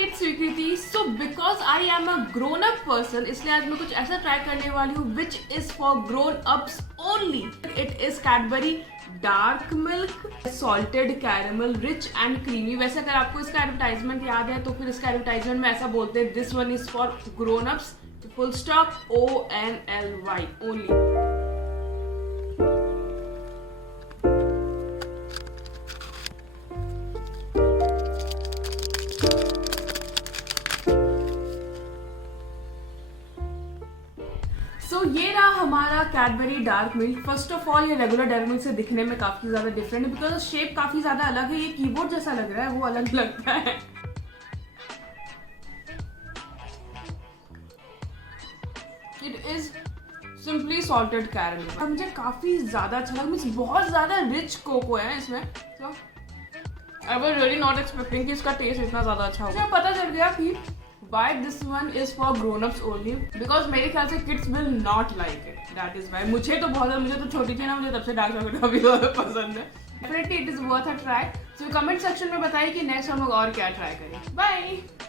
अनुकृति स्वीकृति। So because I am a grown up person, इसलिए आज मैं कुछ ऐसा ट्राई करने वाली हूँ which is for grown ups only. It is Cadbury dark milk salted caramel rich and creamy. वैसे अगर आपको इसका एडवर्टाइजमेंट याद है तो फिर इसका एडवर्टाइजमेंट में ऐसा बोलते हैं, this one is for grown ups, full stop, ONLY only. So, ये रहा हमारा Cadbury dark milk. First of all ये रेगुलर डेयरी मिल्क से दिखने में काफी ज्यादा डिफरेंट है बिकॉज शेप काफी ज्यादा अलग है। ये कीबोर्ड जैसा लग रहा है, वो अलग लगता है। It is simply salted caramel. मुझे काफी ज्यादा अच्छा लगा, मीन्स बहुत ज्यादा रिच कोको है इसमें। So, I was really not expecting कि इसका टेस्ट इतना ज्यादा अच्छा होगा। मुझे पता चल गया कि why this one is for grown-ups only because मेरे ख्याल से kids will not like it. That is why। मुझे तो छोटी थी ना, मुझे तब से डार्क चॉकलेट काफी ज्यादा पसंद है। Definitely it is worth a try। So comment section में बताइए कि नेक्स्ट हम लोग और क्या ट्राई करें। Bye।